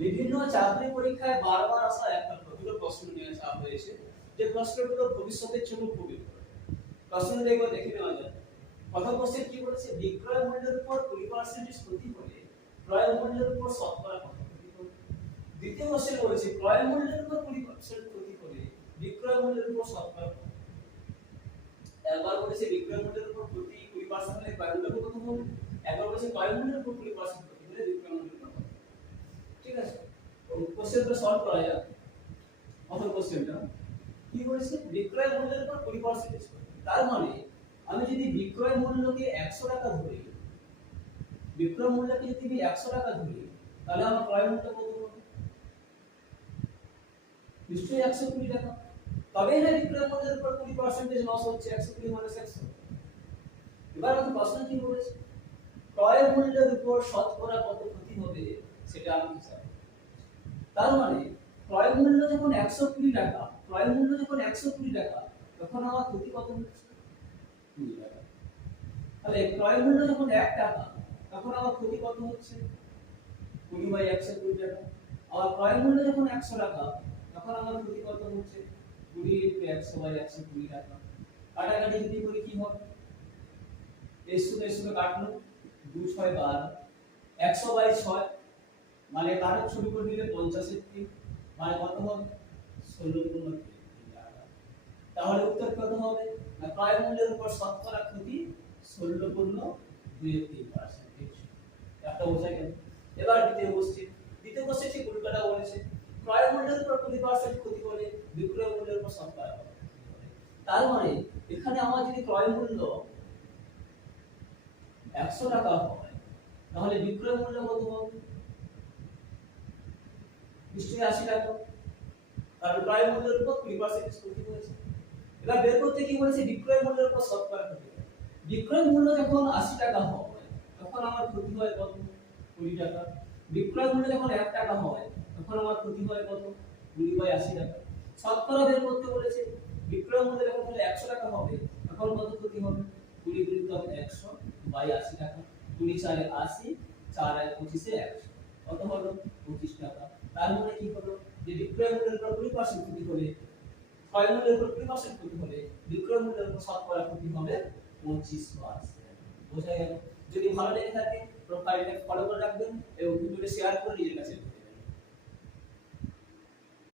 বিভিন্ন চাকরি পরীক্ষায় বারবার আসা একটা দুটো প্রশ্ন নিয়ে আসা হয়েছে, যে প্রশ্নগুলো ভবিষ্যতের জন্য খুবই প্রশ্ন দেখে নেওয়া যায়। প্রথম কোশ্চেন কি বলেছে, বিক্রয় মূল্যের উপর 20% ক্ষতি হলে ক্রয় মূল্যের উপর শতকরা কত ক্ষতি হবে। দ্বিতীয় কোশ্চেন বলেছে, ক্রয় মূল্যের উপর 20% ক্ষতি হলে বিক্রয় মূল্যের উপর শতকরা কত। একবার বলেছে বিক্রয় মূল্যের উপর প্রতি 20% হলে ক্রয় মূল্যের উপর কত হবে, একবার বলেছে ক্রয় মূল্যের উপর 20% ক্ষতি হলে বিক্রয় মূল্যের উপর কত। ঠিক আছে, কোশ্চেনটা সলভ করা যাক। প্রথম কোশ্চেনটা কি বলেছে, বিক্রয় মূল্যের উপর 20% তার মানে আমি যদি বিক্রয় মূল্যকে 100 টাকা ধরি, বিক্রয় মূল্যকে যদি আমি 100 টাকা ধরি, তাহলে আমার ক্রয় মূল্য কত হবে? নিশ্চয়ই 120 টাকা। তবে না বিক্রয় মূল্যের উপর 20% লস হচ্ছে, 120 মাইনাস 100। এবার আমি প্রশ্ন কি বলেছে, ক্রয় মূল্যের উপর শতকরা কত ক্ষতি হবে সেটা আমি হিসাব। তার মানে ক্রয় মূল্য যখন 120 টাকা, ক্রয় মূল্য যখন 120 টাকা, তখন আমার ক্ষতি কত হচ্ছে? 20 টাকা। তাহলে ক্রয় মূল্য যখন 1 টাকা, তখন আমার ক্ষতি কত হচ্ছে? 20 বাই 120 টাকা। আর ক্রয় মূল্য যখন 100 টাকা, তখন আমার ক্ষতি কত হচ্ছে? 20 ইনটু 100 বাই 120 টাকা। কাটাকাটি যদি করি কি হবে? এর সঙ্গে কাটলো, 2 6 12, 100 বাই 6 মানে কারক শুরু করে দিলে 50 এর 3 মানে কত হবে? 16 টাকা। তাহলে উত্তর কত হবে? না ক্রয় মূল্যের উপর শতকরা ক্ষতি 16.23%। একটা বোঝা গেল। এবার দ্বিতীয় কোশ্চেন ঠিক উল্টোটা বলেছে, ক্রয় মূল্যের উপর 20% ক্ষতি হলে বিক্রয় মূল্যের উপর শতকরা কত। তার মানে এখানে আমার যদি ক্রয় মূল্য 100 টাকা হয়, তাহলে বিক্রয় মূল্য কত হবে? নিশ্চয়ই 80 টাকা, কারণ ক্রয় মূল্যের উপর 20% ক্ষতি হয়েছে। এবার বের করতে কি বলেছে, বিক্রয় মূল্যের উপর শতকরা ক্ষতি। বিক্রয় মূল্য যখন 80 টাকা হয়, তখন আমার ক্ষতি হয় কত? 20 টাকা। বিক্রয় মূল্য যখন 1 টাকা হয়, তখন আমার ক্ষতি হয় কত? 20 বাই 80 টাকা। শতকরা বের করতে বলেছে, বিক্রয় মূল্য যখন 100 টাকা হবে, তখন কত ক্ষতি হবে? 20 গুণিতক 100 বাই 80 টাকা। 20 4 80, 4 আর 25 এ 100, কত হলো? 25 টাকা। তার মানে কি হলো, যে বিক্রয় মূল্যের উপর 20% ক্ষতি হলে, ক্রয় মূল্যের উপর 20% ক্ষতি হলে বিক্রয় মূল্যের উপর শতকরা ক্ষতি হবে 25%। বোঝা গেল? যদি ভালো লেগে থাকে প্রোফাইলটা ফলো করে রাখবেন এবং ভিডিওটা শেয়ার করে নিজের কাছে